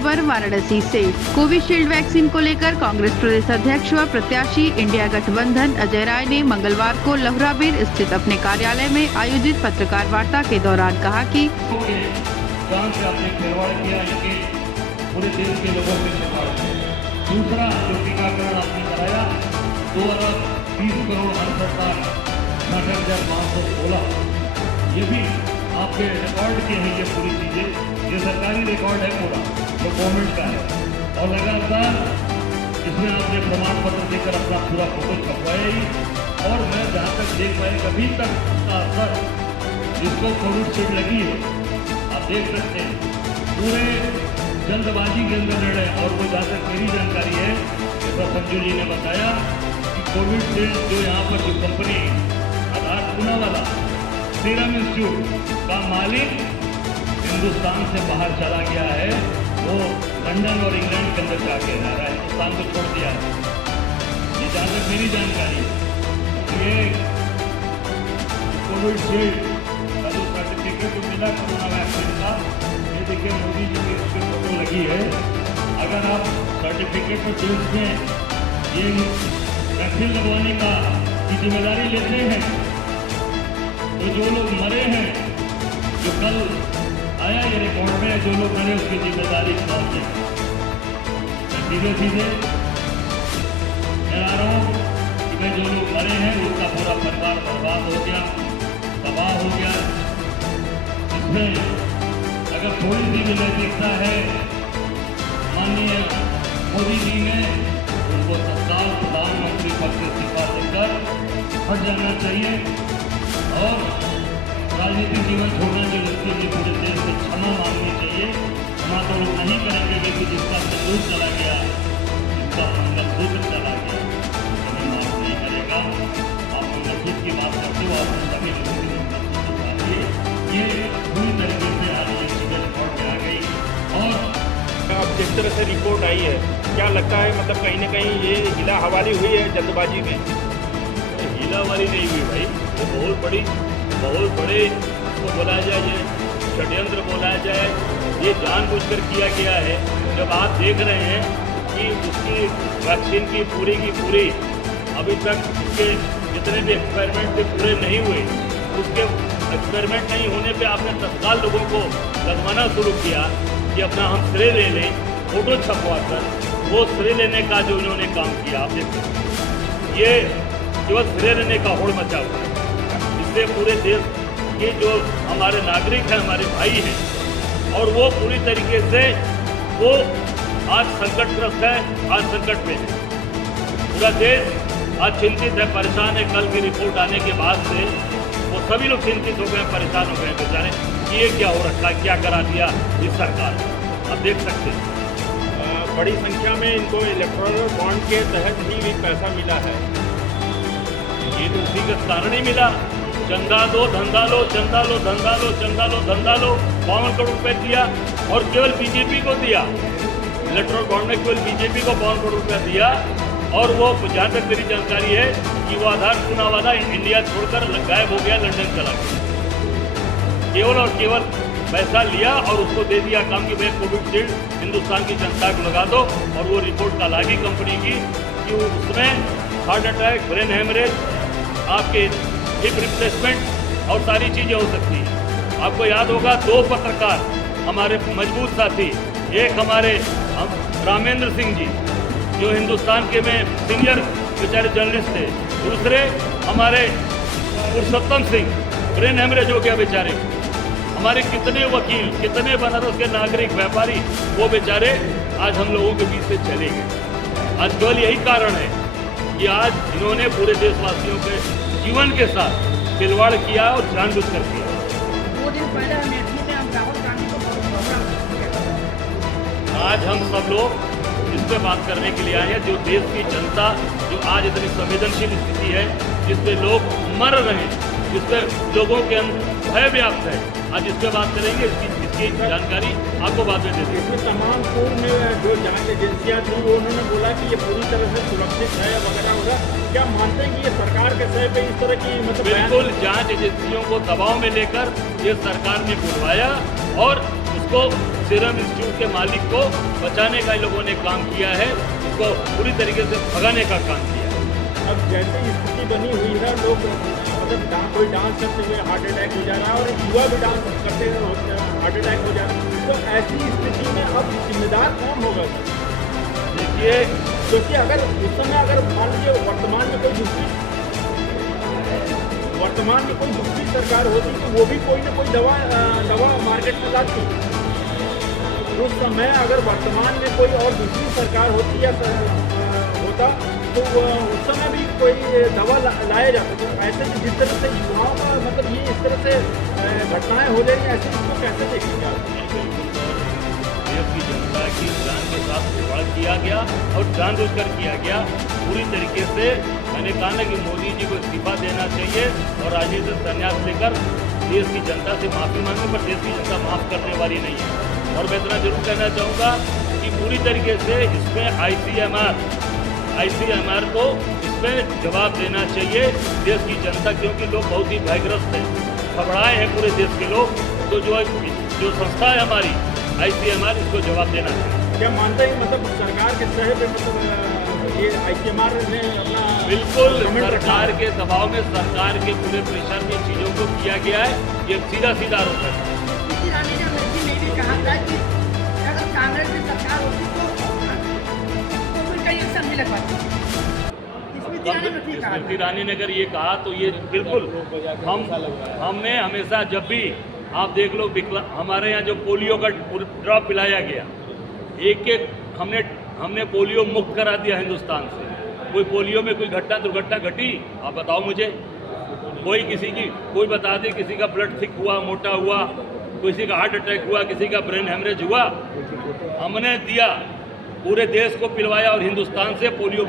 खबर वाराणसी से। Covishield vaccine को लेकर कांग्रेस प्रदेश अध्यक्ष व प्रत्याशी इंडिया गठबंधन अजय राय ने मंगलवार को लहुराबीर स्थित अपने कार्यालय में आयोजित पत्रकार वार्ता के दौरान कहा कि पूरे देश के लोगों के खिलवाड़। दूसरा जो टीकाकरण आपने कराया 2,20,68,60,516 ये भी आपके रिकॉर्ड के हैं। ये पूरी चीजें ये सरकारी रिकॉर्ड है पूरा जो गवर्नमेंट का है और लगातार इसमें आपने प्रमाण पत्र देकर अपना पूरा फोटो छपवाया ही। और मैं जहाँ तक देख पाए कभी तक उसका असर जिसको कोविशील्ड लगी है आप देख सकते हैं पूरे जल्दबाजी के अंदर निर्णय। और वो जहाँ तक मेरी जानकारी है जैसा संजू जी ने बताया कि कोविशील्ड जो यहाँ पर जो कंपनी आधार पूनावाला सीरम इंस्टीट्यूट का मालिक हिंदुस्तान से बाहर चला गया है। वो लंदन और इंग्लैंड के अंदर जाके रह रहा है, हिंदुस्तान को छोड़ दिया है। ये जहाँ तक मेरी जानकारी है ये कोविशील्ड का जो सर्टिफिकेट जो मिला कोरोना वैक्सीन का ये देखिए मोदी जी की उसकी फोटो लगी है। अगर आप सर्टिफिकेट और टेस्ट में ये वैक्सीन लगवाने का की जिम्मेदारी लेते हैं तो जो लोग मरे हैं जो कल आया ये रिकॉर्ड में जो लोग मरे उसकी जिम्मेदारी कौन है। मैं सीधे सीधे कह रहा हूँ कि मैं जो लोग मरे हैं उसका पूरा परिवार बर्बाद हो गया, तबाह हो गया। इसमें अगर थोड़ी सी भी नैतिकता है माननीय मोदी जी ने उनको तत्काल प्रधानमंत्री पद से इस्तीफा देकर हट जाना चाहिए और राजनीतिक जीवन छोड़ना चाहिए। इसके लिए पूरे देश से क्षमा मांगनी चाहिए। क्षमा तो लोग नहीं करेंगे क्योंकि जिसका संदूक चला गया जिसका मंगलसूत्र चला गया कभी माफ नहीं करेगा। आप मंगलसूत्र की बात करते हो आप सभी लोगों की मंगलसूत्र चाहिए। ये पूरी तरीके से आज ये चीजें रिकॉर्ड में आ गई। और अब जिस तरह से रिपोर्ट आई है क्या लगता है मतलब कहीं न कहीं ये हिला हवाली हुई है जल्दबाजी में? हिला वाली नहीं हुई भाई, ये बहुत बड़े इसको बोला जाए ये षड्यंत्र बोला जाए ये जानबूझकर किया गया है। जब आप देख रहे हैं कि उसकी वैक्सीन की पूरी अभी तक उसके जितने भी एक्सपेरिमेंट थे पूरे नहीं हुए, उसके एक्सपेरिमेंट नहीं होने पे आपने तत्काल लोगों को लगवाना शुरू किया कि अपना हम श्रेय ले लें, फोटो छपवा कर वो श्रेय लेने का जो उन्होंने काम किया आप देख सकते हैं। ये केवल श्रेय लेने का होड़ मचा हुआ है। इससे पूरे देश के जो हमारे नागरिक हैं हमारे भाई हैं और वो पूरी तरीके से वो आज संकटग्रस्त है, आज संकट में है। पूरा देश आज चिंतित है, परेशान है। कल की रिपोर्ट आने के बाद से वो सभी लोग चिंतित हो गए, परेशान हो गए बेचारे कि ये क्या हो रखा है, क्या करा दिया इस सरकार ने। आप देख सकते हैं बड़ी संख्या में इनको इलेक्टोरल बॉन्ड के तहत ही पैसा मिला है। ये तो उसी के कारण ही मिला। चंदा लो धंधा लो, चंदा लो धंधा लो, चंदा लो धंधा लो। 52 करोड़ रुपए दिया और केवल बीजेपी को दिया। इलेक्टोरल बॉन्ड में केवल बीजेपी को 52 करोड़ रुपया दिया और वो जहाँ तक मेरी जानकारी है कि वो आधार पूनावाला इंडिया छोड़कर गायब हो गया, लंदन चला गया। केवल और केवल पैसा लिया और उसको दे दिया काम कि भाई कोविशील्ड हिंदुस्तान की जनता को लगा दो। और वो रिपोर्ट का लागी कंपनी की कि उसमें हार्ट अटैक, ब्रेन हेमरेज, आपके हिप रिप्लेसमेंट और सारी चीज़ें हो सकती हैं। आपको याद होगा 2 पत्रकार हमारे मजबूत साथी, एक हमारे रामेंद्र सिंह जी जो हिंदुस्तान के में सीनियर बेचारे जर्नलिस्ट थे, दूसरे हमारे पुरुषोत्तम सिंह ब्रेन हेमरेज हो गया बेचारे। हमारे कितने वकील, कितने बनारस के नागरिक, व्यापारी वो बेचारे आज हम लोगों के बीच से चले गए। आज केवल यही कारण है कि आज इन्होंने पूरे देशवासियों के जीवन के साथ खिलवाड़ किया और जानबूझकर किया। 2 दिन पहले अमेठी में हम राहुल गांधी को आज हम सब लोग इस पर बात करने के लिए आए हैं। जो देश की जनता जो आज इतनी संवेदनशील स्थिति है, जिसपे लोग मर रहे हैं, जिसपे लोगों के अंदर भय व्याप्त है, आज इस पर बात करेंगे। इसकी जानकारी आपको बाद में देते हैं। इसमें तमाम पूर्व में जो जांच एजेंसियां थी वो उन्होंने बोला कि ये पूरी तरह से सुरक्षित है वगैरह। क्या मानते हैं कि ये सरकार के सह पे इस तरह की मतलब बिल्कुल जांच एजेंसियों को दबाव में लेकर ये सरकार ने बुलवाया और उसको सीरम इंस्टीट्यूट के मालिक को बचाने का इन लोगों ने काम किया है, उसको पूरी तरीके से भगाने का काम किया है। अब जैसे स्थिति बनी हुई है, लोग मतलब कोई डांस करते हुए हार्ट अटैक हो जा रहा है और युवा भी डांस करते हुए हार्ट अटैक हो जा रहा है, तो ऐसी स्थिति में अब जिम्मेदार कौन होगा? देखिए, क्योंकि अगर उस समय अगर मान लीजिए वर्तमान में कोई दूसरी सरकार होती तो वो भी कोई ना कोई दवा मार्केट में लाती। उस समय अगर वर्तमान में कोई और दूसरी सरकार होती या होता तो उस समय भी कोई दवा लाया जाता। तो ऐसे में जिस तरह से युवाओं का मतलब ये इस तरह से घटनाएं हो रही हैं, ऐसे इसको कैसे देखेंगे आप? देश की जनता की जान के साथ खिलवाड़ किया गया और जानबूझकर किया गया पूरी तरीके से। मैंने कहा ना कि मोदी जी को इस्तीफा देना चाहिए और राजनीति से संन्यास लेकर देश की जनता से माफ़ी मांगने, पर देश की जनता माफ़ करने वाली नहीं है। और मैं इतना जरूर कहना चाहूँगा कि पूरी तरीके से इसमें ICMR को इसमें जवाब देना चाहिए देश की जनता, क्योंकि लोग बहुत ही भयग्रस्त हैं, घबराए हैं पूरे देश के लोग। तो जो संस्था है हमारी ICMR, इसको जवाब देना चाहिए। क्या मानते हैं मतलब सरकार के सह पे मतलब ये ICMR ने अपना बिल्कुल सरकार के दबाव में, सरकार के पूरे प्रेशर में चीज़ों को किया गया है, ये सीधा आरोप है। स्मृति ईरानी ने अमेठी में भी कहा था कि अगर कांग्रेस की सरकार होती तो कोई कई एक्शन नहीं लग पाती। स्मृति ईरानी ने अगर ये कहा तो ये बिल्कुल हमने हमेशा, जब भी आप देख लो हमारे यहाँ जो पोलियो का ड्रॉप पिलाया गया, एक हमने पोलियो मुक्त करा दिया हिंदुस्तान से। कोई पोलियो में कोई दुर्घटना घटी, आप बताओ मुझे। कोई बता दे किसी का ब्लड थिक हुआ, मोटा हुआ, किसी का हार्ट अटैक हुआ, किसी का ब्रेन हेमरेज हुआ। हमने दिया, पूरे देश को पिलवाया और हिंदुस्तान से पोलियो